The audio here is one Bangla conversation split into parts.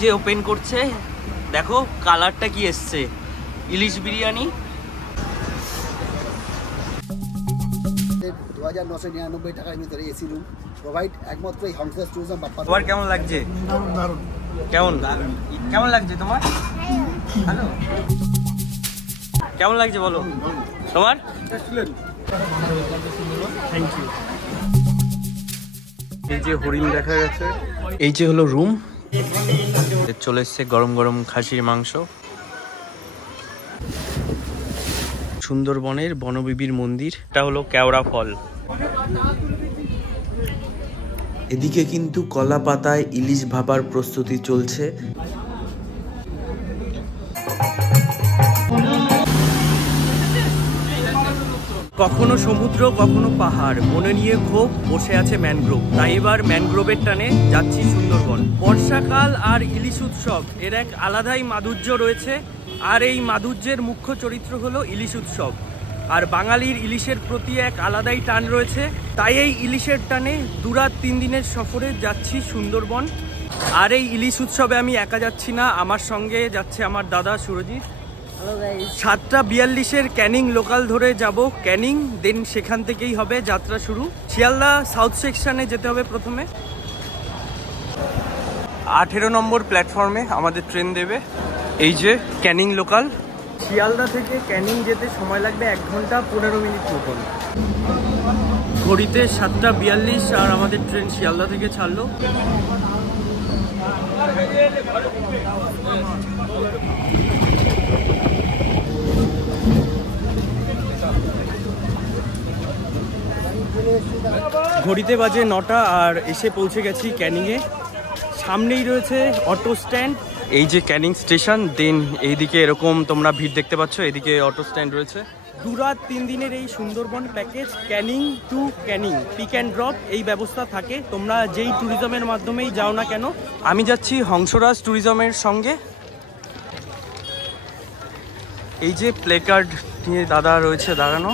যে ওপেন করছে, দেখো কালারটা কি এসছে, ইলিশ বিরিয়ানি। 2999 টাকার ভিতরে এসি রুম প্রোভাইড একমাত্র এই হংসরাজ ট্যুরিজম। তোমার কেমন লাগছে? কেমন কেমন লাগছে তোমার? হ্যালো, কেমন লাগছে বলো তোমার? Thank you. এই যে হরিণ দেখা গেছে, এই যে হলো রুম। চলে এসছে গরম গরম খাসির মাংস। সুন্দরবনের বনবিবির মন্দির, এটা হলো কেওড়া ফল। এদিকে কিন্তু কলা পাতায় ইলিশ ভাপার প্রস্তুতি চলছে। কখনো সমুদ্র কখনো পাহাড়, মনে নিয়ে ক্ষোভ বসে আছে ম্যানগ্রোভ। তাই এবার ম্যানগ্রোভের টানে যাচ্ছি সুন্দরবন। বর্ষাকাল আর ইলিশ উৎসব এর এক আলাদাই মাধুর্য রয়েছে। আর এই মাধুর্যের মুখ্য চরিত্র হলো ইলিশ উৎসব। আর বাঙালির ইলিশের প্রতি এক আলাদাই টান রয়েছে। তাই এই ইলিশের টানে 2-3 দিনের সফরে যাচ্ছি সুন্দরবন। আর এই ইলিশ উৎসবে আমি একা যাচ্ছি না, আমার সঙ্গে যাচ্ছে আমার দাদা সুরজিৎ। 7:42-এর ক্যানিং লোকাল ধরে যাব ক্যানিং, দেন সেখান থেকেই হবে যাত্রা শুরু। শিয়ালদা সাউথ সেকশনে যেতে হবে প্রথমে। 18 নম্বর প্ল্যাটফর্মে আমাদের ট্রেন দেবে। এই যে ক্যানিং লোকাল। শিয়ালদা থেকে ক্যানিং যেতে সময় লাগবে 1 ঘন্টা 15 মিনিট মতন। ঘড়িতে 7:42 আর আমাদের ট্রেন শিয়ালদা থেকে ছাড়লো। ঘড়িতে বাজে 9টা আর এসে পৌঁছে গেছি ক্যানিংয়ে। সামনেই রয়েছে অটো স্ট্যান্ড। এই যে ক্যানিং স্টেশন, দেন এইদিকে এরকম তোমরা ভিড় দেখতে পাচ্ছ, এদিকে অটো স্ট্যান্ড রয়েছে। 2-3 দিনের এই Sundarban package, Canning to Canning pick and drop এই ব্যবস্থা থাকে, তোমরা যেই ট্যুরিজমের মাধ্যমেই যাও না কেন। আমি যাচ্ছি হংসরাজ ট্যুরিজমের সঙ্গে। এই যে প্লে কার্ড নিয়ে দাদা রয়েছে দাঁড়ানো।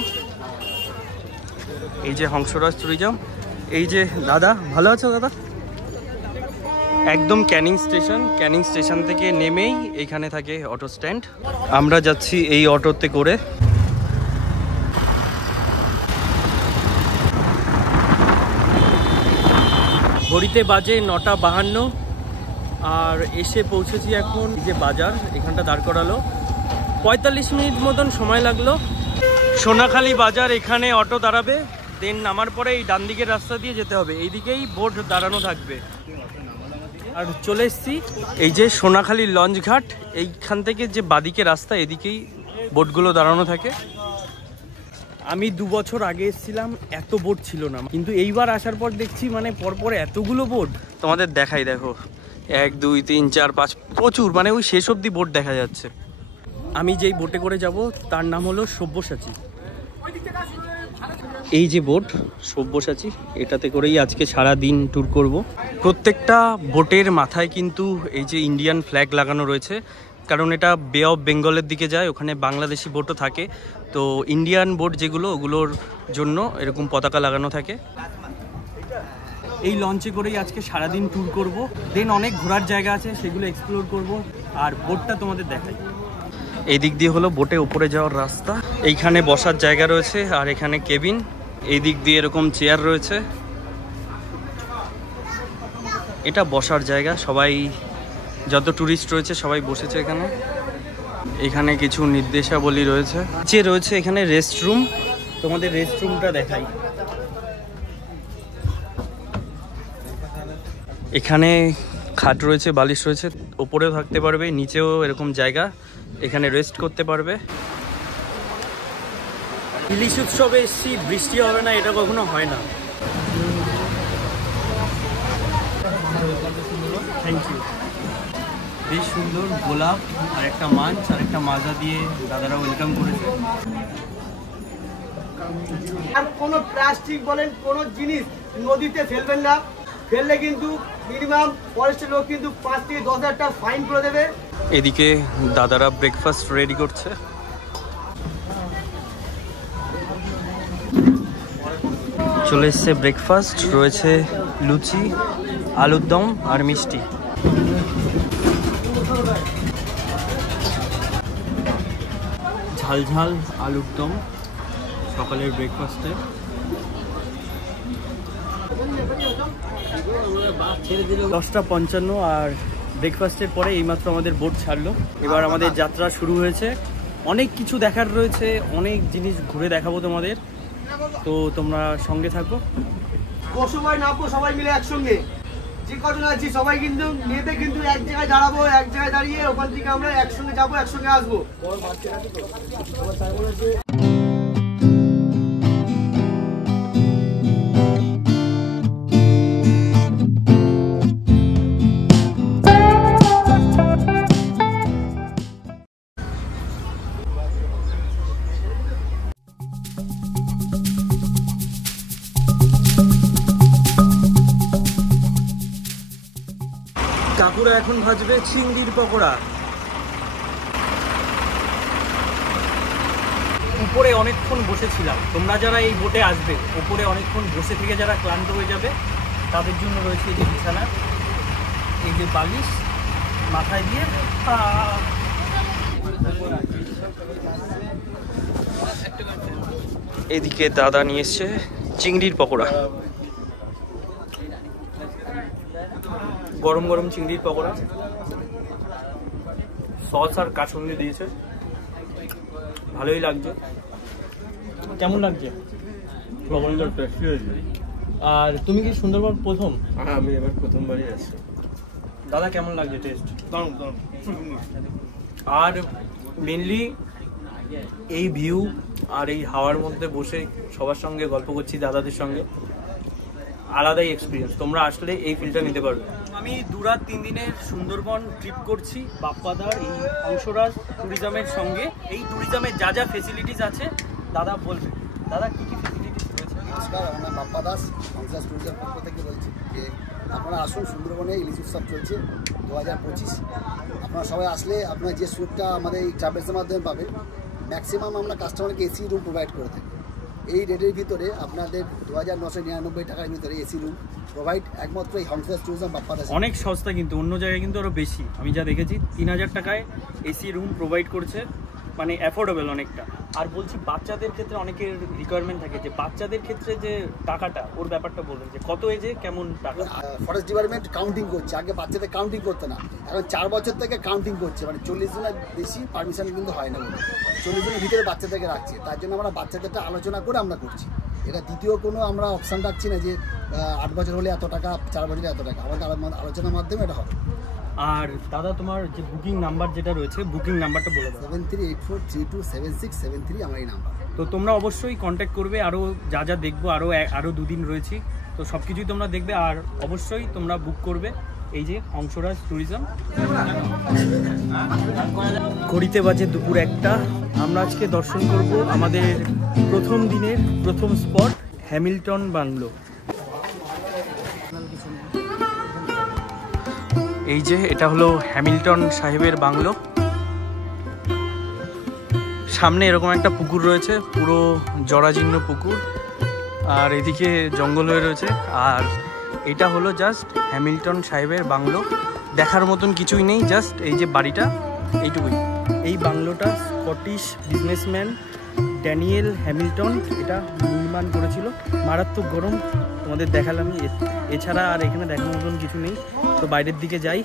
এই যে হংসরাজ ট্যুরিজম। এই যে দাদা, ভালো আছো দাদা? একদম ক্যানিং স্টেশন। ক্যানিং স্টেশন থেকে নেমেই এইখানে থাকে অটো স্ট্যান্ড। আমরা যাচ্ছি এই অটোতে করে। ঘড়িতে বাজে 9:52 আর এসে পৌঁছেছি এখন যে বাজার, এখানটা দাঁড় করালো। 45 মিনিট মতন সময় লাগলো। সোনাখালী বাজার, এখানে অটো দাঁড়াবে, দেন নামার পরে এই ডান দিকের রাস্তা দিয়ে যেতে হবে। এইদিকেই বোট দাঁড়ানো থাকবে। আর চলে এসছি এই যে সোনাখালী লঞ্চ ঘাট। এইখান থেকে যে বাদিকে রাস্তা, এদিকেই বোটগুলো দাঁড়ানো থাকে। আমি 2 বছর আগে এসেছিলাম, এত বোট ছিল না, কিন্তু এইবার আসার পর দেখছি মানে পরপর এতগুলো বোট। তোমাদের দেখাই, দেখো 1 2 3 4 5 প্রচুর, মানে ওই শেষ অবধি বোট দেখা যাচ্ছে। আমি যেই বোটে করে যাব তার নাম হলো সব্যসাচী। এই যে বোট সব্যসাচী, এটাতে করেই আজকে সারা দিন ট্যুর করব। প্রত্যেকটা বোটের মাথায় কিন্তু এই যে ইন্ডিয়ান ফ্ল্যাগ লাগানো রয়েছে, কারণ এটা বে অফ বেঙ্গলের দিকে যায়, ওখানে বাংলাদেশি বোটও থাকে। তো ইন্ডিয়ান বোট যেগুলো, ওগুলোর জন্য এরকম পতাকা লাগানো থাকে। এই লঞ্চে করেই আজকে সারাদিন ট্যুর করব। দেন অনেক ঘোরার জায়গা আছে, সেগুলো এক্সপ্লোর করব। আর বোটটা তোমাদের দেখাই। এই দিক দিয়ে হলো বোটে উপরে যাওয়ার রাস্তা। এইখানে বসার জায়গা রয়েছে আর এখানে কেবিন। এই দিক দিয়ে এরকম চেয়ার রয়েছে, এটা বসার জায়গা। সবাই যত ট্যুরিস্ট রয়েছে সবাই বসেছে এখানে। এখানে কিছু নির্দেশাবলী রয়েছে। যে রয়েছে এখানে রেস্টরুম, তোমাদের রেস্টরুমটা দেখাই। এখানে খাট রয়েছে, বালিশ রয়েছে, ওপরেও থাকতে পারবে, নিচেও এরকম জায়গা, এখানে রেস্ট করতে পারবে। ইলিশ উৎসবে এসছি, বৃষ্টি হবে না এটা কখনো হয় না। Thank you. বেশ সুন্দর গোলাপ আর একটা মাছ আর একটা মাজা দিয়ে দাদারা ওয়েলকাম করেছে। আর কোনো প্লাস্টিক বলেন কোনো জিনিস নদীতে ফেলবেন না, ফেললে কিন্তু মিনিমাম ফরেস্টের লোক কিন্তু 5 থেকে 10 হাজার টাকা ফাইন করে দেবে। এদিকে দাদারা ব্রেকফাস্ট রেডি করছে। চলে এসছে ব্রেকফাস্ট, রয়েছে লুচি, আলুর দম আর মিষ্টি। ঝাল ঝাল আলুর দম সকালের ব্রেকফাস্টে। 10:55 আর ব্রেকফাস্টের পরে এইমাত্র আমাদের বোট ছাড়লো। এবার আমাদের যাত্রা শুরু হয়েছে। অনেক কিছু দেখার রয়েছে, অনেক জিনিস ঘুরে দেখাবো তোমাদের, তো তোমরা সঙ্গে থাকো। সবাই নামবো, সবাই মিলে একসঙ্গে। যে কজন আছি সবাই কিন্তু নেবে, কিন্তু এক জায়গায় দাঁড়াবো, এক জায়গায় দাঁড়িয়ে ওখান থেকে আমরা একসঙ্গে যাবো, একসঙ্গে আসবো। কাকুরা এখন ভাজবে চিংড়ির পকোড়া। উপরে অনেকক্ষণ বসেছিলাম, তোমরা যারা এই বোটে আসবে উপরে অনেকক্ষণ বসে থেকে যারা ক্লান্ত হয়ে যাবে তাদের জন্য রয়েছে এই যে বিছানা, এই যে বালিশ মাথায় দিয়ে। এদিকে দাদা নিয়ে এসছে চিংড়ির পকোড়া, গরম গরম চিংড়ির পকোড়া, সস আর কাঁচুন্দি দিয়েছে, ভালোই লাগছে। কেমন লাগছে? আর তুমি কি সুন্দরবন প্রথম? আমি এবার প্রথমবারই আছি। দাদা কেমন লাগছে টেস্ট? আর মেনলি এই ভিউ আর এই হাওয়ার মধ্যে বসে সবার সঙ্গে গল্প করছি দাদাদের সঙ্গে, আলাদাই এক্সপিরিয়েন্স। তোমরা আসলে এই ফিলটা নিতে পারবে। আমি 2-3 দিনের সুন্দরবন ট্রিপ করছি বাপ্পাদার এই হংসরাজ ট্যুরিজমের সঙ্গে। এই ট্যুরিজমের যা যা ফেসিলিটিস আছে দাদা বলবে। দাদা কী কী ফেসিলিটিস রয়েছে? নমস্কার, আমার বাপ্পা দাস হংসরাজ ট্যুরিজম পক্ষ থেকে বলছি যে আপনারা আসুন, সুন্দরবনে ইলিশ উৎসব চলছে 2025। আপনারা সবাই আসলে আপনারা যে সুযোগটা আমাদের এই ট্রাভেলসের মাধ্যমে পাবেন, ম্যাক্সিমাম আমরা কাস্টমারকে এসি রুম প্রোভাইড করে থাকি। এই রেটের ভিতরে আপনাদের 2999 টাকার ভিতরে এসি রুম প্রোভাইড একমাত্র এই হংসরাজ ট্যুরিজম বাপ্পা দাস। অনেক সস্তা, কিন্তু অন্য জায়গায় কিন্তু আরও বেশি। আমি যা দেখেছি 3000 টাকায় এসি রুম প্রোভাইড করছে, মানে অ্যাফোর্ডেবল অনেকটা। আর বলছি বাচ্চাদের ক্ষেত্রে অনেকের রিকোয়ারমেন্ট থাকে যে বাচ্চাদের ক্ষেত্রে যে টাকাটা, ওর ব্যাপারটা বলবেন যে কত এজে কেমন টাকা? ফরেস্ট ডিপার্টমেন্ট কাউন্টিং করছে, আগে বাচ্চাদের কাউন্টিং করতে না, এখন 4 বছর থেকে কাউন্টিং করছে, মানে 40 জনের বেশি পারমিশন কিন্তু হয় না, 40 জনের ভিতরে বাচ্চাদেরকে রাখছে। তার জন্য আমরা বাচ্চাদেরটা আলোচনা করে আমরা করছি। এটা দ্বিতীয় কোনো আমরা অপশান রাখছি না যে 8 বছর হলে এত টাকা, 4 বছরে এত টাকা, আমাদের আলোচনার মাধ্যমে এটা হবে। আর দাদা তোমার যে বুকিং নাম্বার যেটা রয়েছে, বুকিং নাম্বারটা বলে দাও। 7384327673 আমার এই নাম্বার। তো তোমরা অবশ্যই কন্ট্যাক্ট করবে। আরও যা যা দেখবো, আরও 2 দিন রয়েছি, তো সব কিছুই তোমরা দেখবে। আর অবশ্যই তোমরা বুক করবে এই যে হংসরাজ ট্যুরিজম। ঘড়িতে বাজে দুপুর 1টা। আমরা আজকে দর্শন করব আমাদের প্রথম দিনের প্রথম স্পট হ্যামিল্টন বাংলো। এই যে এটা হলো হ্যামিল্টন সাহেবের বাংলো। সামনে এরকম একটা পুকুর রয়েছে, পুরো জরাজীর্ণ পুকুর, আর এদিকে জঙ্গল হয়ে রয়েছে। আর এটা হলো জাস্ট হ্যামিল্টন সাহেবের বাংলো। দেখার মতন কিছুই নেই, জাস্ট এই যে বাড়িটা এইটুকুই। এই বাংলোটা স্কটিশ বিজনেসম্যান ড্যানিয়েল হ্যামিল্টন এটা নির্মাণ করেছিল। মারাত্মক গরম, তোমাদের দেখালামই, এছাড়া আর এখানে দেখার মতন কিছু নেই। তো বাইরের দিকে যাই।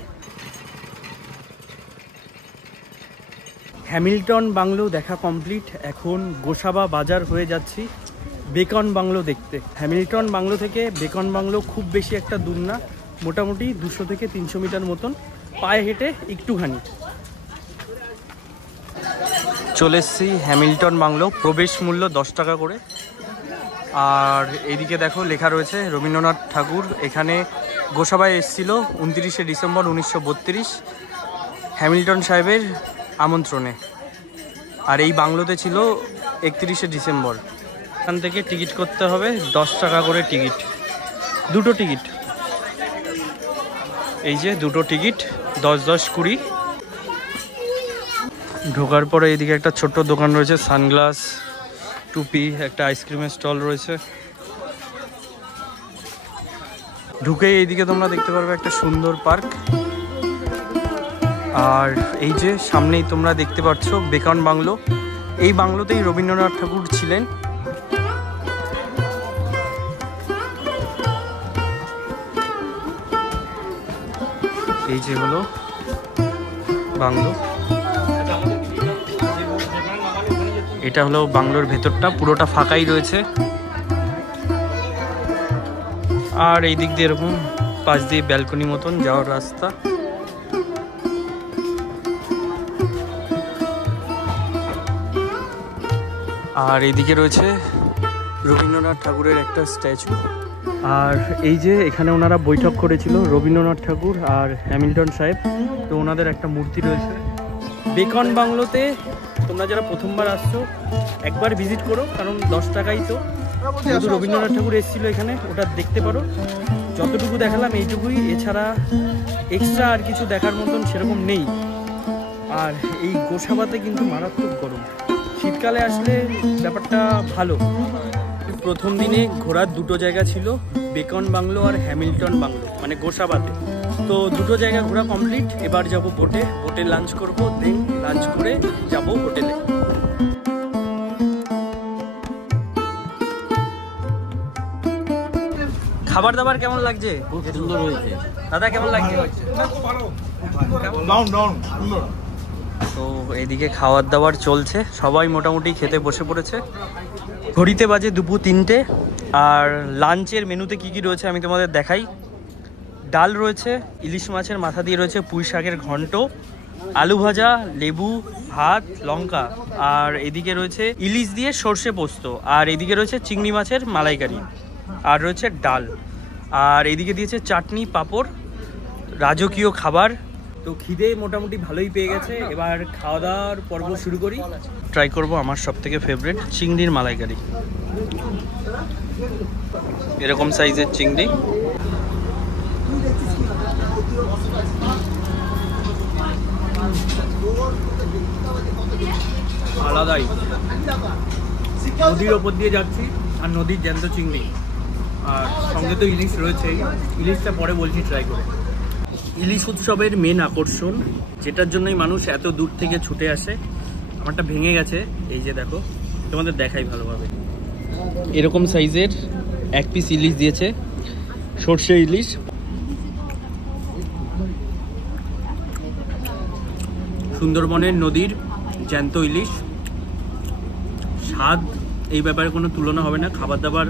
হ্যামিল্টন বাংলো দেখা কমপ্লিট। এখন গোসাবা বাজার হয়ে যাচ্ছি বেকন বাংলো দেখতে। হ্যামিল্টন বাংলো থেকে বেকন বাংলো খুব বেশি একটা দূর না, মোটামুটি 200 থেকে 300 মিটার মতন, পায়ে হেঁটে একটুখানি। চলে এসছি হ্যামিল্টন বাংলো। প্রবেশ মূল্য 10 টাকা করে। আর এইদিকে দেখো লেখা রয়েছে রবীন্দ্রনাথ ঠাকুর এখানে গোসাবায় এসেছিল 29শে ডিসেম্বর 1932 হ্যামিল্টন সাহেবের আমন্ত্রণে। আর এই বাংলোতে ছিল 31শে ডিসেম্বর। এখান থেকে টিকিট করতে হবে 10 টাকা করে টিকিট, 2টো টিকিট। এই যে 2টো টিকিট 10, 20, 20। ঢোকার পরে এইদিকে একটা ছোট্ট দোকান রয়েছে, সানগ্লাস, টুপি, একটা আইসক্রিমের স্টল রয়েছে। ঢুকেই এইদিকে তোমরা দেখতে পারবে একটা সুন্দর পার্ক। আর এই যে সামনেই তোমরা দেখতে পাচ্ছ বেকন বাংলো। এই বাংলোতেই রবীন্দ্রনাথ ঠাকুর ছিলেন। এই যে হলো বাংলো, এটা হলো বাংলোর ভেতরটা, পুরোটা ফাঁকাই রয়েছে। আর এই দিক দিয়ে এরকম পাশ দিয়ে ব্যালকনি মতন যাওয়ার রাস্তা। আর এইদিকে রয়েছে রবীন্দ্রনাথ ঠাকুরের একটা স্ট্যাচু। আর এই যে এখানে ওনারা বৈঠক করেছিল, রবীন্দ্রনাথ ঠাকুর আর হ্যামিল্টন সাহেব, তো ওনাদের একটা মূর্তি রয়েছে। বেকন বাংলোতে তোমরা যারা প্রথমবার আসছো একবার ভিজিট করো, কারণ 10 টাকাই তো। যেহেতু রবীন্দ্রনাথ ঠাকুর এসেছিলো এখানে, ওটা দেখতে পারো। যতটুকু দেখালাম এইটুকুই, এছাড়া এক্সট্রা আর কিছু দেখার মতন সেরকম নেই। আর এই গোসাবাতে কিন্তু মারাত্মক গরম, শীতকালে আসলে ব্যাপারটা ভালো। প্রথম দিনে ঘোরার দুটো জায়গা ছিল, বেকন বাংলো আর হ্যামিল্টন বাংলো, মানে গোসাবাতে। তো দুটো জায়গা ঘোরা কমপ্লিট। এবার যাব বোটে, বোটে লাঞ্চ করব, দেন লাঞ্চ করে যাব হোটেলে। খাবার দাবার কেমন লাগছে? খুব সুন্দর হয়েছে দাদা, কেমন লাগছে? তো এদিকে খাবার দাবার চলছে, সবাই মোটামুটি খেতে বসে পড়েছে। ঘড়িতে বাজে দুপুর 3টে। আর লাঞ্চের মেনুতে কি কি রয়েছে আমি তোমাদের দেখাই। ডাল রয়েছে, ইলিশ মাছের মাথা দিয়ে রয়েছে পুঁই শাকের ঘন্ট, আলু ভাজা, লেবু, ভাত, লঙ্কা। আর এদিকে রয়েছে ইলিশ দিয়ে সর্ষে পোস্ত। আর এদিকে রয়েছে চিংড়ি মাছের মালাইকারি। আর রয়েছে ডাল। আর এদিকে দিয়েছে চাটনি, পাঁপড়, রাজকীয় খাবার। তো খিদে মোটামুটি ভালোই পেয়ে গেছে, এবার খাওয়া দাওয়ার পর্ব শুরু করি। ট্রাই করব আমার সবথেকে ফেভারিট চিংড়ির মালাইকারি। এরকম সাইজের চিংড়ি, আলাদাই। নদীর ওপর দিয়ে যাচ্ছি আর নদীর জ্যান্ত চিংড়ি, আর সঙ্গে তো ইলিশ রয়েছেই। ইলিশটা পরে বলছি ট্রাই করে। ইলিশ উৎসবের মেন আকর্ষণ, যেটার জন্যই মানুষ এত দূর থেকে ছুটে আসে। আমারটা ভেঙে গেছে, এই যে দেখো, তোমাদের দেখাই ভালোভাবে। এরকম সাইজের 1 পিস ইলিশ দিয়েছে, সর্ষে ইলিশ। সুন্দরবনের নদীর জ্যান্ত ইলিশ, স্বাদ এই ব্যাপারে কোনো তুলনা হবে না। খাবার দাবার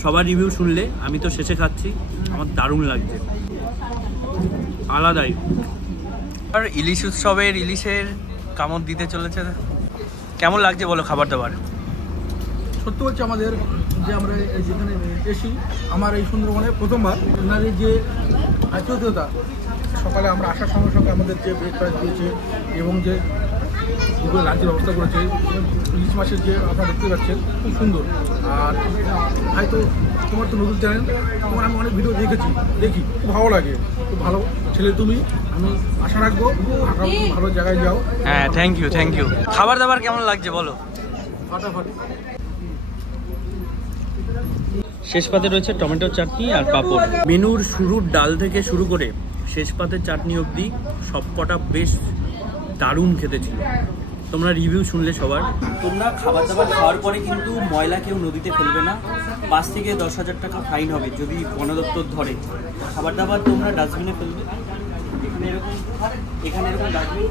সবার রিভিউ শুনলে, আমি তো শেষে খাচ্ছি, আমার দারুণ লাগছে, আলাদাই। আর ইলিশ উৎসবের ইলিশের কামড় দিতে চলেছে। কেমন লাগছে বলো খাবার দাবার? সত্যি হচ্ছে আমাদের যে আমরা যেখানে এসি, আমার এই সুন্দরবনে প্রথমবার ওনাদের যে আতিথেয়তা, সকালে আমরা আসার সঙ্গে সঙ্গে আমাদের যে ব্রেকফাস্ট দিয়েছে এবং যে দুপুরে লাঞ্চের ব্যবস্থা করেছে, ইলিশ মাছের যে আপনারা দেখতে পাচ্ছেন খুব সুন্দর। আর হয়তো তোমার তো নতুন চ্যানেল, তোমার আমি অনেক ভিডিও দেখি, খুব ভালো লাগে, খুব ভালো ছেলে তুমি। আমি আশা রাখবো ভালো জায়গায় যাও। হ্যাঁ, থ্যাংক ইউ। খাবার দাবার কেমন লাগছে বলো? ফাটাফাটি। শেষ পাতে রয়েছে টমেটোর চাটনি আর পাঁপড়। মেনুর শুরুর ডাল থেকে শুরু করে শেষ পাতের চাটনি অবধি সবকটা বেশ দারুণ খেতে ছিল। তোমরা রিভিউ শুনলে সবার। তোমরা খাবার দাবার খাওয়ার পরে কিন্তু ময়লা কেউ নদীতে ফেলবে না, 5 থেকে 10,000 টাকা ফাইন হবে যদি বন দপ্তর ধরে। খাবার দাবার তোমরা ডাস্টবিনে ফেলবে, এখানে এরকম ডাস্টবিন।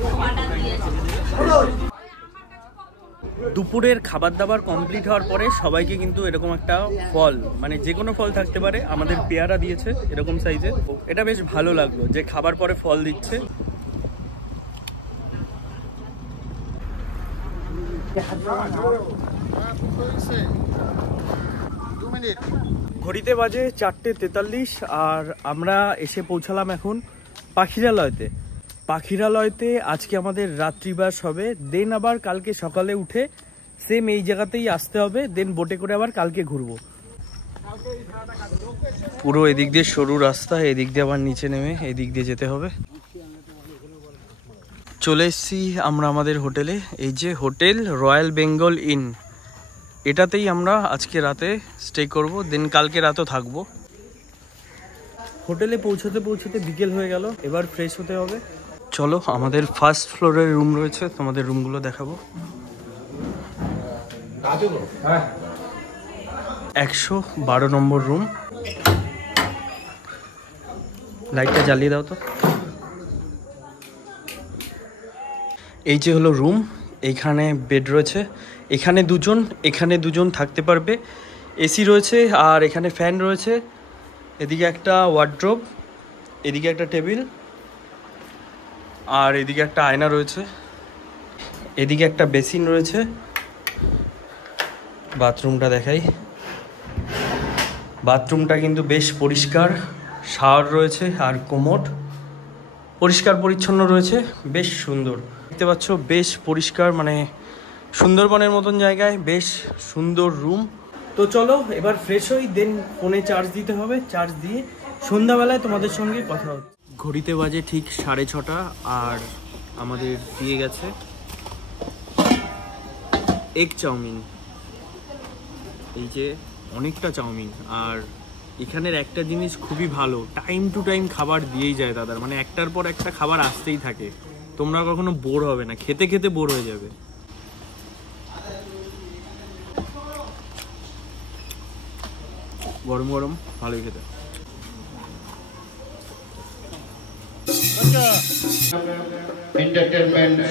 দুপুরের খাবার দাবার কমপ্লিট হওয়ার পরে সবাইকে কিন্তু এরকম একটা ফল, মানে যে কোনো ফল থাকতে পারে, আমাদের পেয়ারা দিয়েছে এরকম সাইজের। এটা বেশ ভালো লাগলো যে খাবার পরে ফল দিচ্ছে। ঘড়িতে বাজে 4:43 আর আমরা এসে পৌঁছালাম এখন পাখিরালয়তে। পাখিরালয়তে আজকে আমাদের রাত্রিবাস হবে, দেন আবার কালকে সকালে উঠে সেম এই জায়গাতেই আসতে হবে, দেন বোটে করে আবার কালকে ঘুরবো। পুরো এদিক দিয়ে সরু রাস্তা, এদিক দিয়ে আবার নিচে নেমে এদিক দিয়ে যেতে হবে। চলে এসেছি আমরা আমাদের হোটেলে, এই যে হোটেল রয়্যাল বেঙ্গল ইন, এটাতেই আমরা আজকে রাতে স্টে করব, দেন কালকে রাতেও থাকবো। হোটেলে পৌঁছতে পৌঁছতে বিকেল হয়ে গেল, এবার ফ্রেশ হতে হবে। চলো, আমাদের ফার্স্ট ফ্লোরের রুম রয়েছে, তোমাদের রুমগুলো দেখাবো। 112 নম্বর রুম। লাইটটা জ্বালিয়ে দাও তো। এই যে হলো রুম, এইখানে বেড রয়েছে, এখানে দুজন থাকতে পারবে, এসি রয়েছে আর এখানে ফ্যান রয়েছে। এদিকে একটা ওয়ার্ড্রোব, এদিকে একটা টেবিল আর এদিকে একটা আয়না রয়েছে, এদিকে একটা বেসিন রয়েছে। বাথরুমটা দেখাই, বাথরুমটা কিন্তু বেশ পরিষ্কার, শাওয়ার রয়েছে আর কোমোড পরিষ্কার পরিচ্ছন্ন রয়েছে, বেশ সুন্দর দেখতে পাচ্ছ, বেশ পরিষ্কার, মানে সুন্দরবনের মতন জায়গায় বেশ সুন্দর রুম। তো চলো এবার ফ্রেশ হই, দেন ফোনে চার্জ দিতে হবে, চার্জ দিয়ে সন্ধ্যাবেলায় তোমাদের সঙ্গে কথা হচ্ছে। ঘড়িতে বাজে ঠিক 6:30 আর আমাদের দিয়ে গেছে এগ চাউমিন। এই যে অনেকটা চাউমিন, আর এখানের একটা জিনিস খুবই ভালো, টাইম টু টাইম খাবার দিয়েই যায় দাদার, মানে একটার পর একটা খাবার আসতেই থাকে, তোমরা কখনো বোর হবে না, খেতে খেতে বোর হয়ে যাবে। গরম গরম ভালোই খেতে।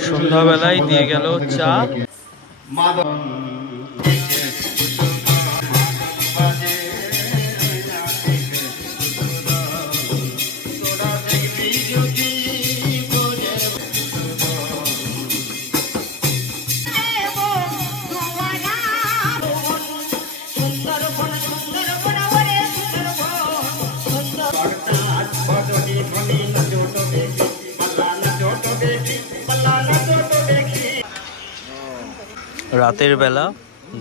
সন্ধ্যাবেলায় দিয়ে গেল চা। রাতের বেলা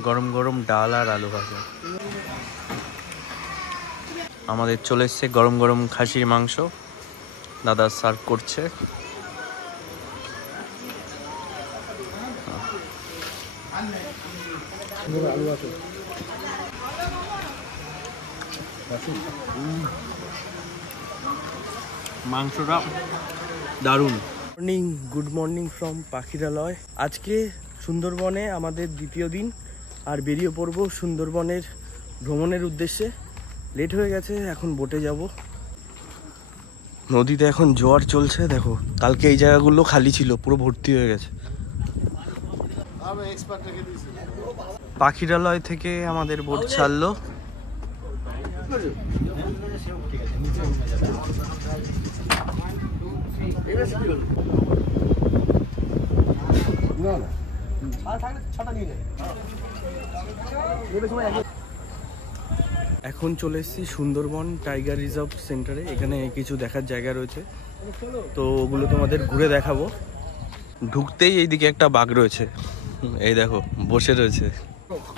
গরম গরম ডাল আর আলু ভাজা। আমাদের চলে এসছে গরম গরম খাসির মাংস, দাদা সার্ভ করছে। মাংসটা দারুণ। মর্নিং, গুড মর্নিং ফ্রম পাখিরালয়। আজকে সুন্দরবনে আমাদের দ্বিতীয় দিন, আর বেরিয়ে পড়বো সুন্দরবনের ভ্রমণের উদ্দেশ্যে। লেট হয়ে গেছে, এখন বোটে যাব। নদীতে এখন জোয়ার চলছে, দেখো কালকে এই জায়গাগুলো খালি ছিল, পুরো ভর্তি হয়ে গেছে। পাখিরালয় থেকে আমাদের বোট ছাড়লো। এখন চলে এসেছি সুন্দরবন টাইগার রিজার্ভ সেন্টারে। এখানে কিছু দেখার জায়গা রয়েছে, তো ওগুলো তোমাদের ঘুরে দেখাবো। ঢুকতেই এইদিকে একটা বাঘ রয়েছে, এই দেখো বসে রয়েছে।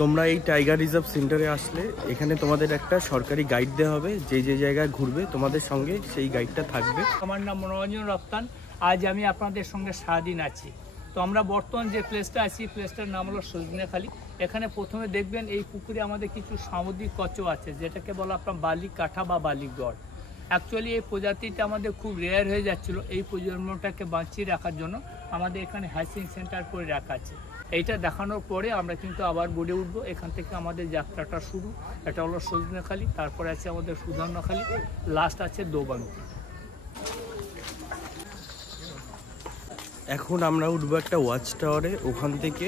তোমরা এই টাইগার রিজার্ভ সেন্টারে আসলে এখানে তোমাদের একটা সরকারি গাইড দেওয়া হবে, যে যে জায়গায় ঘুরবে তোমাদের সঙ্গে সেই গাইডটা থাকবে। আমার নাম মনোরঞ্জন রপ্তান। আজ আমি আপনাদের সঙ্গে সারাদিন আছি। তো আমরা বর্তমান যে প্লেসটা আছি, প্লেসটার নাম হলো সজনেখালি। এখানে প্রথমে দেখবেন এই পুকুরে আমাদের কিছু সামুদ্রিক কচ্ছপ আছে, যেটাকে বলা আপনার বালি কাঠা বা বালিগড়। অ্যাকচুয়ালি এই প্রজাতিটা আমাদের খুব রেয়ার হয়ে যাচ্ছিলো, এই প্রজন্মটাকে বাঁচিয়ে রাখার জন্য আমাদের এখানে হ্যাচিং সেন্টার করে রাখা আছে। এইটা দেখানোর পরে আমরা কিন্তু আবার বোর্ডে উঠবো। এখান থেকে আমাদের যাত্রাটা শুরু। এটা হলো সজনেখালি, তারপরে আছে আমাদের সুধর্ণখালি, লাস্ট আছে দোবান্তি। এখন আমরা উঠবো একটা ওয়াচ টাওয়ারে, ওখান থেকে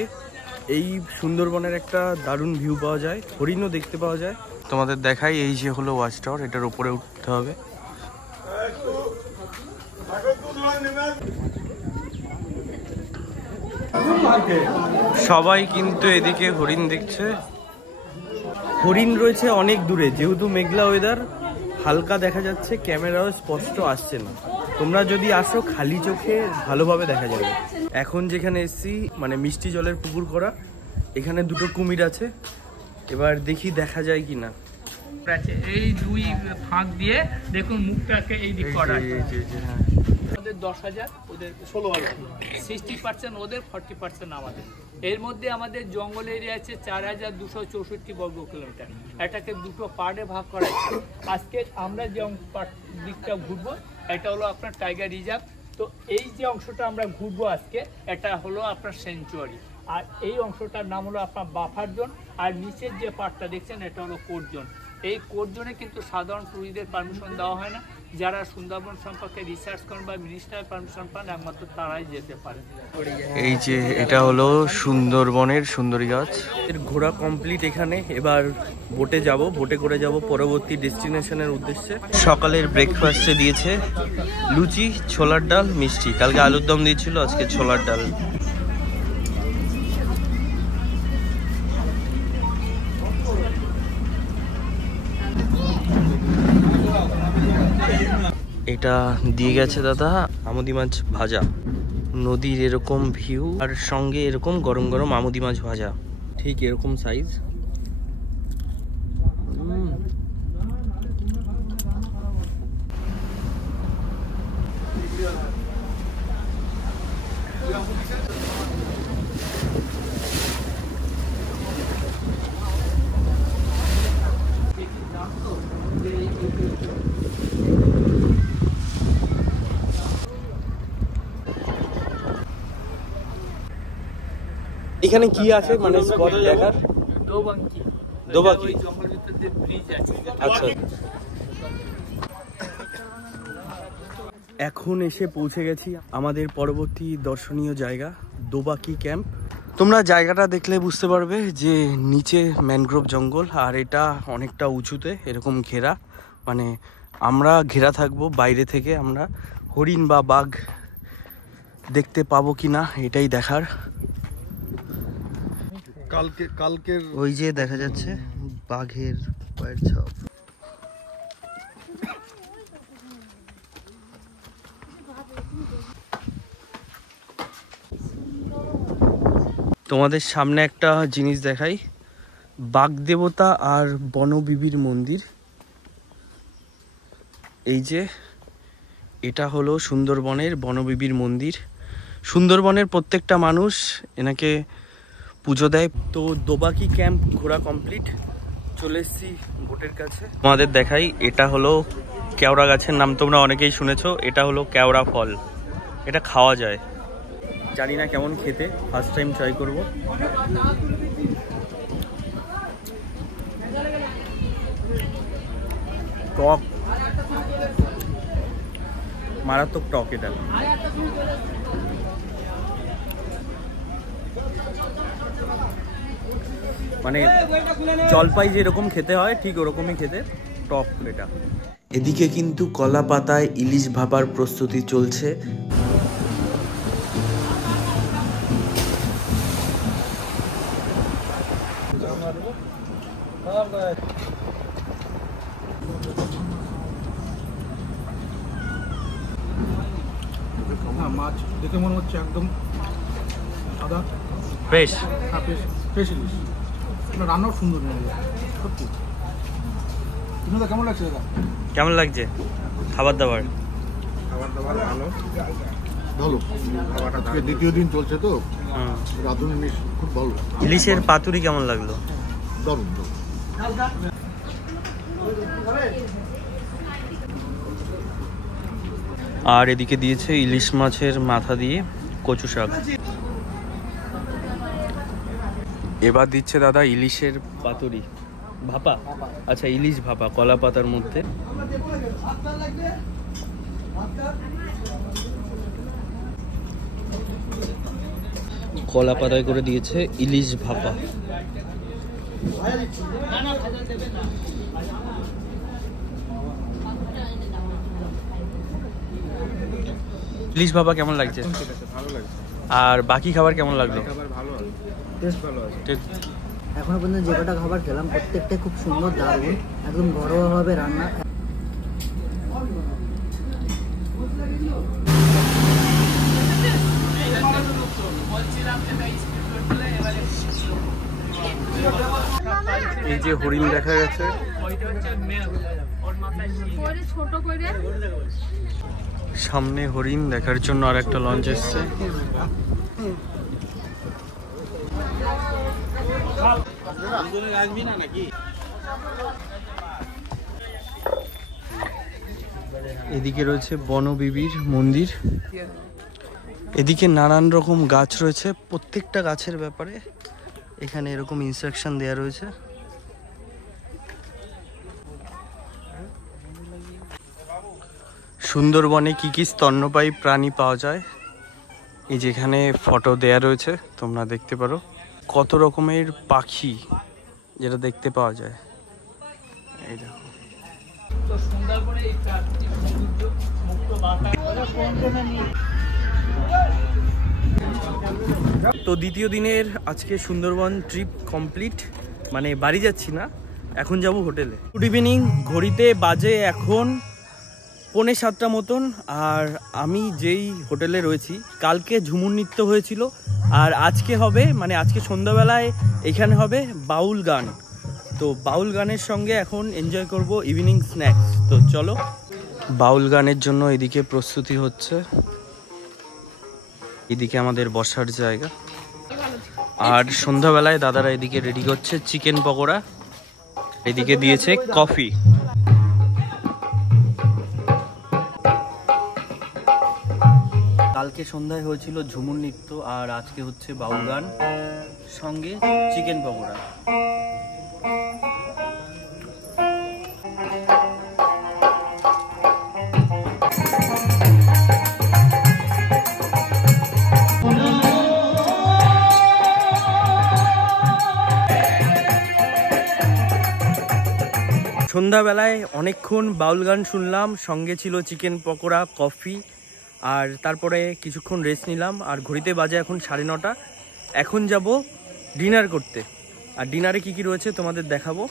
এই সুন্দরবনের একটা দারুণ ভিউ পাওয়া যায়, হরিণও দেখতে পাওয়া যায়। তোমাদের দেখাই, এই যে হলো ওয়াচ টাওয়ার, এটার উপরে উঠতে হবে। সবাই কিন্তু এদিকে হরিণ দেখছে। হরিণ রয়েছে অনেক দূরে, যেহেতু মেঘলা ওয়েদার, হালকা দেখা যাচ্ছে, ক্যামেরাও স্পষ্ট আসছে না। তোমরা যদি আসো খালি চোখে ভালোভাবে দেখা যাবে। এখন যেখানে এসছি মানে মিষ্টি জলের পুকুর করা, এখানে দুটো কুমির আছে, এবার দেখি দেখা যায় কি না। এই দুই ফাঁক দিয়ে দেখুন মুখটাকে এই দিক করা আছে। আমাদের 10,000, ওদের 16,000, 60% ওদের, 40% আমাদের। এর মধ্যে আমাদের জঙ্গল এরিয়া আছে 4,264 বর্গ কিলোমিটার। এটাকে দুটো পার্টে ভাগ করা আছে। আজকে আমরা যে দিকটা ঘুরবো এটা হলো আপনার টাইগার রিজার্ভ। তো এই যে অংশটা আমরা ঘুরবো আজকে, এটা হলো আপনার সেঞ্চুয়ারি। আর এই অংশটার নাম হলো আপনার বাফার জোন, আর নিচের যে পার্টটা দেখছেন এটা হলো কোর জোন। এই কোর জোনে কিন্তু সাধারণ ট্যুরিস্টদের পারমিশন দেওয়া হয় না, যারা সুন্দরবন সম্পর্কে রিসার্চ করেন বা মিনিস্টার পারমিশন পান একমাত্র তারাই যেতে পারে। এই যে এটা হলো সুন্দরবনের সুন্দরী গাছ। এর ঘোরা কমপ্লিট এখানে, এবার বোটে যাব, বোটে করে যাব পরবর্তী ডেস্টিনেশনের উদ্দেশ্যে। সকালের ব্রেকফাস্টে দিয়েছে লুচি, ছোলার ডাল, মিষ্টি। কালকে আলুর দম দিয়েছিল, আজকে ছোলার ডাল। এটা দিয়ে গেছে দাদা আমুদি মাছ ভাজা, নদীর এরকম ভিউ আর সঙ্গে এরকম গরম গরম আমুদি মাছ ভাজা, ঠিক এরকম সাইজ। এখানে কি আছে মানে স্পট দেখার? দোবাঙ্কি। দোবাকি জঙ্গলের ভিতর দিয়ে ব্রিজ আছে। আচ্ছা, এখন এসে পৌঁছে গেছি আমাদের পরবর্তী দর্শনীয় জায়গা দোবাকি ক্যাম্প। তোমরা জায়গাটা দেখলে বুঝতে পারবে যে নিচে ম্যানগ্রোভ জঙ্গল আর এটা অনেকটা উঁচুতে এরকম ঘেরা, মানে আমরা ঘেরা থাকবো বাইরে থেকে, আমরা হরিণ বা বাঘ দেখতে পাবো কিনা এটাই দেখার। কালকের ওই যে দেখা যাচ্ছে বাঘের পায়ের ছাপ। তোমাদের সামনে একটা জিনিস দেখাই, বাঘ দেবতা আর বনবিবির মন্দির। এই যে এটা হলো সুন্দরবনের বনবিবির মন্দির। সুন্দরবনের প্রত্যেকটা মানুষ এনাকে পুজো দেয়। তো দোবাকি ক্যাম্প ঘোরা কমপ্লিট, চলে এসেছি বোটের কাছে। তোমাদের দেখাই, এটা হলো কেওড়া গাছের নাম তোমরা অনেকেই শুনেছো, এটা হলো কেওড়া ফল। এটা খাওয়া যায়, জানি না কেমন খেতে, ফার্স্ট টাইম ট্রাই করব। টক, মারাত্মক টক এটা। মানে জলপাই যেরকম খেতে হয় ঠিক ওরকমই খেতে, টক এটা। এদিকে কিন্তু কলা পাতায় ইলিশ ভাপার প্রস্তুতি চলছে। মাছ দেখে মনে হচ্ছে একদম সাদা, ফ্রেশ। হ্যাঁ ফ্রেশ ইলিশ। রান্নাও সুন্দর হয়ে যায় সত্যি। তুমি তো কেমন লাগছে দাদা? কেমন লাগছে খাবার দাবার? খাবার দাবার ভালো ভালো। খাবারটা আজকে দ্বিতীয় দিন চলছে তো, রাঁধুনি ইলিশ খুব ভালো। ইলিশের পাতুরি কেমন লাগলো? দারুণ দারুণ। আর এদিকে দিয়েছে ইলিশ মাছের মাথা দিয়ে কচু শাক। এবার দিচ্ছে দাদা ইলিশের পাতুরি, ভাপা। আচ্ছা, ইলিশ ভাপা কলা পাতার মধ্যে। কলা পাতায় করে দিয়েছে ইলিশ ভাপা। ইলিশ ভাপা কেমন লাগছে? ভালো লাগছে। আর বাকি খাবার কেমন লাগলো? খাবার ভালো আছে, টেস্ট ভালো আছে। এখনো পর্যন্ত যে কটা খাবার খেলাম প্রত্যেকটাই খুব সুন্দর, দারুণ, একদম ঘরোয়াভাবে রান্না। এই যে হরিণ দেখা গেছে, সামনে হরিণ দেখার জন্য আর একটা লঞ্চ এসছে। এদিকে রয়েছে বনবিবির মন্দির, এদিকে নানান রকম গাছ রয়েছে, প্রত্যেকটা গাছের ব্যাপারে এখানে এরকম ইনস্ট্রাকশন দেওয়া রয়েছে। সুন্দরবনে কি কি স্তন্যপায়ী প্রাণী পাওয়া যায় এই যেখানে ফটো দেয়া রয়েছে, তোমরা দেখতে পারো কত রকমের পাখি যেটা দেখতে পাওয়া যায়। এই দেখো তো সুন্দরবনে এই প্রাকৃতিক সৌন্দর্য মুক্ত বাতাস। তো দ্বিতীয় দিনের আজকে সুন্দরবন ট্রিপ কমপ্লিট, মানে বাড়ি যাচ্ছি না, এখন যাব হোটেলে। গুড ইভিনিং, ঘড়িতে বাজে এখন 6:45 মতন। আর আমি যেই হোটেলে রয়েছি, কালকে ঝুমুর নৃত্য হয়েছিল আর আজকে হবে, মানে আজকে সন্ধ্যাবেলায় এখানে হবে বাউল গান। তো বাউল গানের সঙ্গে এখন এনজয় করব ইভিনিং স্ন্যাক্স। তো চলো, বাউল গানের জন্য এদিকে প্রস্তুতি হচ্ছে, এদিকে আমাদের বসার জায়গা। আর সন্ধ্যাবেলায় দাদারা এদিকে রেডি করছে চিকেন পকোড়া, এদিকে দিয়েছে কফি। কালকে সন্ধ্যায় হয়েছিল ঝুমুর নৃত্য আর আজকে হচ্ছে বাউল গান সঙ্গে চিকেন পকোড়া। সন্ধ্যাবেলায় অনেকক্ষণ বাউল গান শুনলাম, সঙ্গে ছিল চিকেন পকোড়া, কফি, আর তারপরে কিছুক্ষণ রেস্ট নিলাম। আর ঘড়িতে বাজে এখন 9:30। এখন যাব ডিনার করতে। আর ডিনারে কি কি রয়েছে তোমাদের দেখাবো।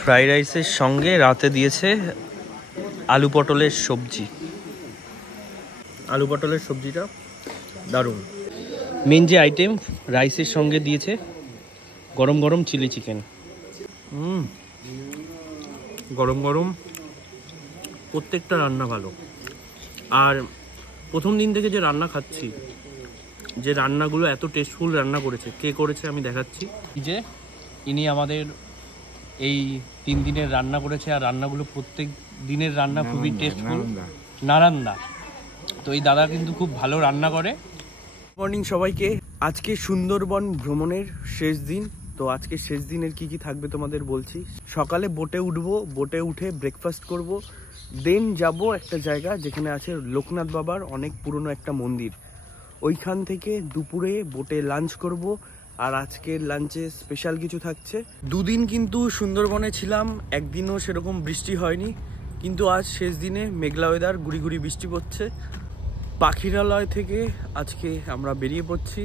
ফ্রাইড রাইসের সঙ্গে রাতে দিয়েছে আলু পটলের সবজি। আলু পটলের সবজিটা দারুণ। মেন যে আইটেম, রাইসের সঙ্গে দিয়েছে গরম গরম চিলি চিকেন। গরম গরম, প্রত্যেকটা রান্না ভালো। আর প্রথম দিন থেকে যে রান্না খাচ্ছি, যে রান্নাগুলো এত টেস্টফুল রান্না করেছে, কে করেছে আমি দেখাচ্ছি। যে ইনি আমাদের এই 3 দিনের রান্না করেছে, আর রান্নাগুলো প্রত্যেক দিনের রান্না খুবই টেস্টফুল। নারান্দা। তো এই দাদা কিন্তু খুব ভালো রান্না করে। মর্নিং সবাইকে, আজকে সুন্দরবন ভ্রমণের শেষ দিন। তো আজকে শেষ দিনের কি কি থাকবে তোমাদের বলছি। সকালে বোটে উঠবো, বোটে উঠে ব্রেকফাস্ট করব, দেন যাব একটা জায়গা যেখানে আছে লোকনাথ বাবার অনেক পুরনো একটা মন্দির। ওইখান থেকে দুপুরে বোটে লাঞ্চ করব। আর আজকের লাঞ্চে স্পেশাল কিছু থাকছে। 2 দিন কিন্তু সুন্দরবনে ছিলাম, একদিনও সেরকম বৃষ্টি হয়নি, কিন্তু আজ শেষ দিনে মেঘলা ওয়েদার, গুড়ি গুড়ি বৃষ্টি পড়ছে। পাখিরালয় থেকে আজকে আমরা বেরিয়ে পড়ছি।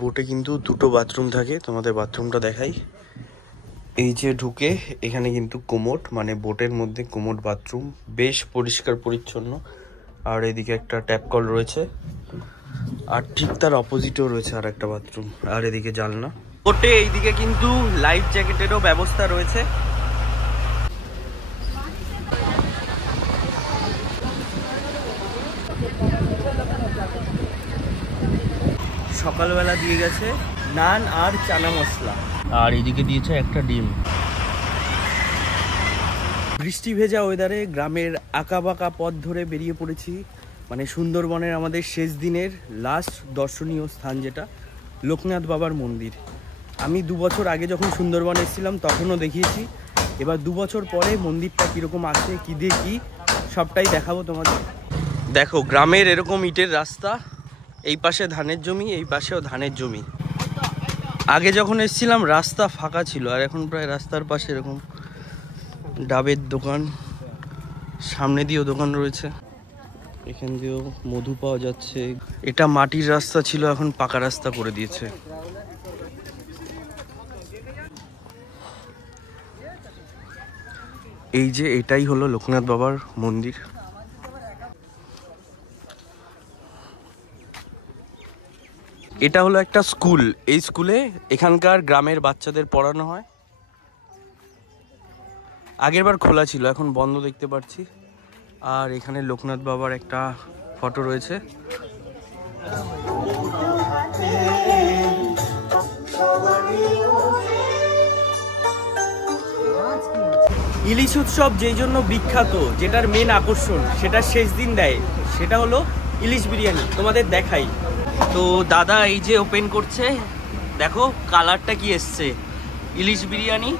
বোটে কিন্তু 2টো বাথরুম থাকে, তোমাদের বাথরুমটা দেখাই। এই যে ঢুকে এখানে কিন্তু কোমোড, মানে বোটের মধ্যে কোমোড বাথরুম, বেশ পরিষ্কার পরিচ্ছন্ন। আর এদিকে একটা ট্যাপ কল রয়েছে, আর ঠিক তার অপোজিটেও রয়েছে আর একটা বাথরুম। আর এদিকে জানলা। বোটে এইদিকে কিন্তু লাইফ জ্যাকেটেরও ব্যবস্থা রয়েছে। সকালবেলা দিয়ে গেছে নান আর চানা মশলা, আর এদিকে দিয়েছে একটা ডিম। বৃষ্টি ভেজা ওয়েদারে গ্রামের আঁকাবাঁকা পথ ধরে বেরিয়ে পড়েছি, মানে সুন্দরবনের আমাদের শেষ দিনের লাস্ট দর্শনীয় স্থান, যেটা লোকনাথ বাবার মন্দির। আমি 2 বছর আগে যখন সুন্দরবন এসেছিলাম তখনও দেখিয়েছি। এবার 2 বছর পরে মন্দিরটা কীরকম আছে, কী দিয়ে কী, সবটাই দেখাবো তোমাদের। দেখো গ্রামের এরকম ইটের রাস্তা, এই পাশে ধানের জমি, এই পাশেও ধানের জমি। আগে যখন এসেছিলাম রাস্তা ফাঁকা ছিল, আর এখন প্রায় রাস্তার পাশে এরকম ডাবের দোকান, সামনে দিয়েও দোকান রয়েছে, এখান দিয়েও মধু পাওয়া যাচ্ছে। এটা মাটির রাস্তা ছিল, এখন পাকা রাস্তা করে দিয়েছে। এই যে এটাই হলো লোকনাথ বাবার মন্দির। এটা হলো একটা স্কুল, এই স্কুলে এখানকার গ্রামের বাচ্চাদের পড়ানো হয়। আগেরবার খোলা ছিল, এখন বন্ধ দেখতে পাচ্ছি। আর এখানে লোকনাথ বাবার একটা ফটো রয়েছে। ইলিশ উৎসব যেই জন্য বিখ্যাত, যেটার মেন আকর্ষণ, সেটা শেষ দিন দেয়, সেটা হলো ইলিশ বিরিয়ানি। তোমাদের দেখাই। তো দাদা এই যে ওপেন করছে, দেখো কালারটা কি এসছে। ইলিশ বিরিয়ানি,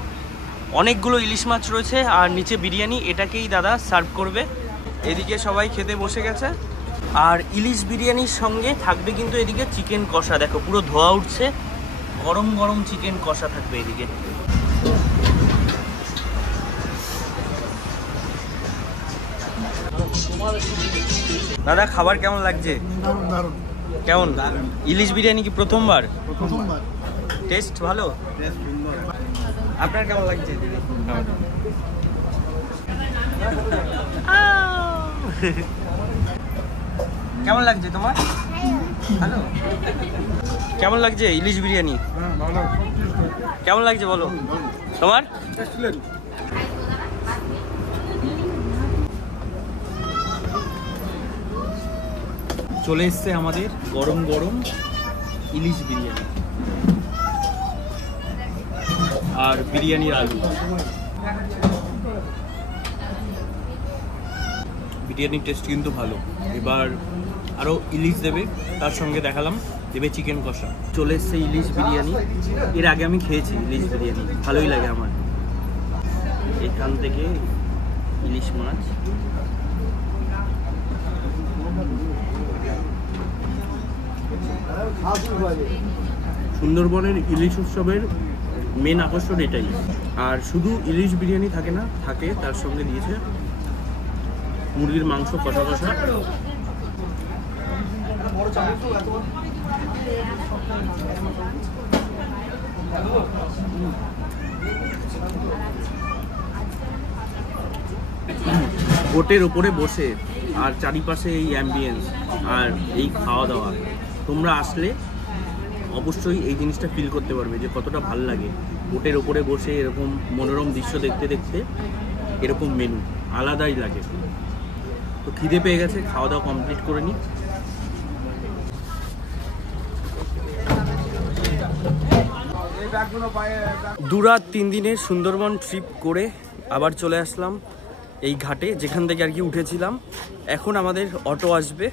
অনেকগুলো ইলিশ মাছ রয়েছে আর নিচে বিরিয়ানি, এটাকেই দাদা সার্ভ করবে। এদিকে সবাই খেতে বসে গেছে। আর ইলিশ বিরিয়ানির সঙ্গে থাকবে কিন্তু এদিকে চিকেন কষা, দেখো পুরো ধোয়া উঠছে, গরম গরম চিকেন কষা থাকবে এদিকে। দাদা খাবার কেমন লাগছে? কেমন? ইলিশ বিরিয়ানি কি প্রথমবার? টেস্ট ভালো? আপনার কেমন লাগছে? কেমন লাগছে তোমার? ভালো। কেমন লাগছে ইলিশ বিরিয়ানি? কেমন লাগছে বলো তোমার? চলে এসছে আমাদের গরম গরম ইলিশ বিরিয়ানি আর বিরিয়ানির আলু। বিরিয়ানির টেস্ট কিন্তু ভালো। এবার আরও ইলিশ দেবে, তার সঙ্গে দেখালাম দেবে চিকেন কষা। চলে এসছে ইলিশ বিরিয়ানি। এর আগে আমি খেয়েছি ইলিশ বিরিয়ানি, ভালোই লাগে আমার। এখান থেকে ইলিশ মাছ, সুন্দরবনের ইলিশ উৎসবের মেন আকর্ষণ এটাই। আর শুধু ইলিশ বিরিয়ানি থাকে না, থাকে তার সঙ্গে দিয়েছে মুরগির মাংস কষা কষা। বোটের ওপরে বসে আর চারিপাশে এই অ্যাম্বিয়েন্স আর এই খাওয়া দাওয়া, তোমরা আসলে অবশ্যই এই জিনিসটা ফিল করতে পারবে যে কতটা ভালো লাগে বোটের ওপরে বসে এরকম মনোরম দৃশ্য দেখতে দেখতে। এরকম মেনু আলাদাই লাগে। তো খিদে পেয়ে গেছে, খাওয়া দাওয়া কমপ্লিট করে নিই। দুরাত 3 দিনের সুন্দরবন ট্রিপ করে আবার চলে আসলাম এই ঘাটে, যেখান থেকে আর কি উঠেছিলাম। এখন আমাদের অটো আসবে।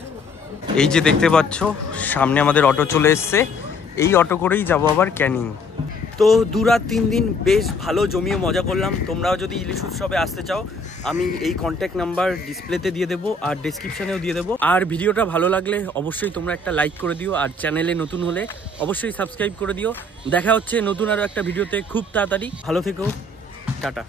এই যে দেখতে পাচ্ছ সামনে আমাদের অটো চলে এসছে। এই অটো করেই যাব আবার ক্যানিং। তো দুরাত 3 দিন বেশ ভালো জমিয়ে মজা করলাম। তোমরাও যদি ইলিশ উৎসবে আসতে চাও, আমি এই কন্ট্যাক্ট নাম্বার ডিসপ্লেতে দিয়ে দেবো আর ডেসক্রিপশানেও দিয়ে দেবো। আর ভিডিওটা ভালো লাগলে অবশ্যই তোমরা একটা লাইক করে দিও, আর চ্যানেলে নতুন হলে অবশ্যই সাবস্ক্রাইব করে দিও। দেখা হচ্ছে নতুন আরও একটা ভিডিওতে খুব তাড়াতাড়ি। ভালো থেকো, টাটা।